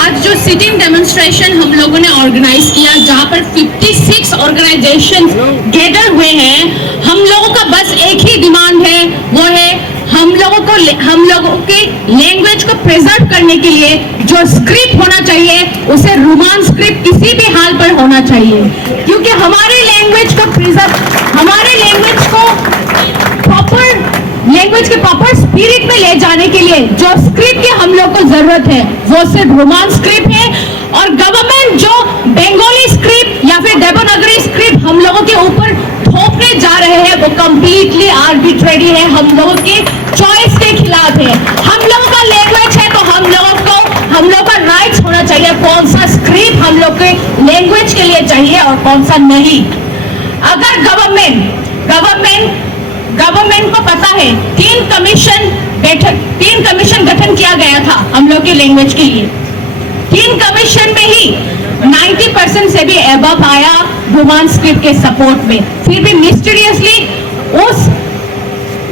आज जो sitting demonstration हम लोगों ने ऑर्गेनाइज किया, जहां पर 56 ऑर्गेनाइजेशंस गैदर हुए हैं, हम लोगों का बस एक ही डिमांड है, वो है हम लोगों के लैंग्वेज को प्रिजर्व करने के लिए जो स्क्रिप्ट होना चाहिए उसे रोमान स्क्रिप्ट किसी भी हाल पर होना चाहिए, क्योंकि हमारे लैंग्वेज को लैंग्वेज के प्रॉपर स्पिरिट में ले जाने के लिए जो स्क्रिप्ट की हम लोग को जरूरत है वो सिर्फ रोमान स्क्रिप्ट है। और गवर्नमेंट जो बंगाली स्क्रिप्ट या फिर देवनागरी स्क्रिप्ट हम लोगों के ऊपर थोपने जा रहे हैं वो कंप्लीटली आर्बिट्रेरी है, हम लोगों के चॉइस के खिलाफ है। हम लोगों का लैंग्वेज है तो हम लोग का राइट्स होना चाहिए कौन सा स्क्रिप्ट हम लोग के लैंग्वेज के लिए चाहिए और कौन सा नहीं। अगर गवर्नमेंट को पता है 3 कमीशन गठन किया गया था हम लोग के लैंग्वेज के लिए, 3 कमीशन में ही 90% से भी अबव आया रोमान स्क्रिप्ट के सपोर्ट में, फिर भी मिस्टीरियसली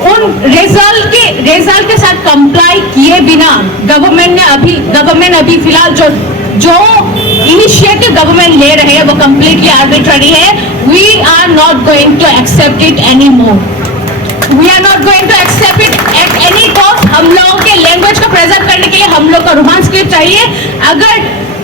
उन रिजल्ट के साथ कंप्लाई किए बिना गवर्नमेंट अभी फिलहाल जो इनिशिएटिव गवर्नमेंट ले रहे हैं वो कंप्लीटली आर्बिट्ररी है। We are not going to accept it any more, we are not going to accept it at any cost. हम लोगों के लैंग्वेज को प्रेजेंट करने के लिए हम लोग को रोमान स्क्रिप्ट चाहिए।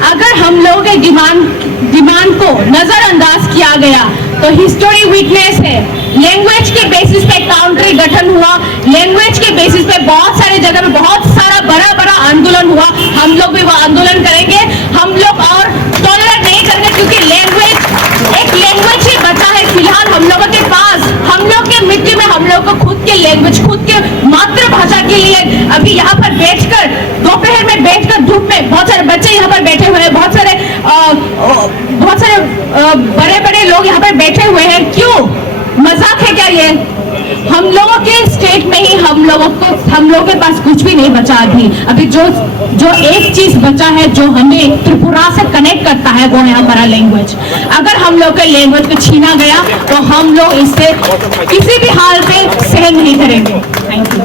अगर हम लोगों के डिमांड को नजरअंदाज किया गया तो हिस्टोरी वीकनेस है। लैंग्वेज के बेसिस पे काउंट्री गठन हुआ, लैंग्वेज के बेसिस पे बहुत सारे जगह में बहुत सारा बड़ा आंदोलन हुआ, हम लोग भी वो आंदोलन करेंगे। हम लोग और टॉलरेट नहीं करेंगे क्योंकि एक लैंग्वेज ही बचा है फिलहाल हम लोगों के पास। हम लोग के मिट्टी में हम लोग को खुद के लैंग्वेज, खुद के मातृभाषा के लिए अभी यहाँ पर बैठकर दोपहर में बैठकर धूप में बहुत सारे बच्चे यहाँ पर बैठे हुए हैं, बहुत सारे बड़े लोग यहाँ पर बैठे हुए हैं। क्यों? मजाक है क्या ये? हम लोगों के स्टेट में ही हम लोगों के पास कुछ भी नहीं बचा अभी जो एक चीज बचा है जो हमें त्रिपुरा से कनेक्ट करता है वो है हमारा लैंग्वेज। अगर हम लोग के लैंग्वेज को छीना गया तो हम लोग इससे किसी भी हाल पे सहन नहीं करेंगे। Thank you.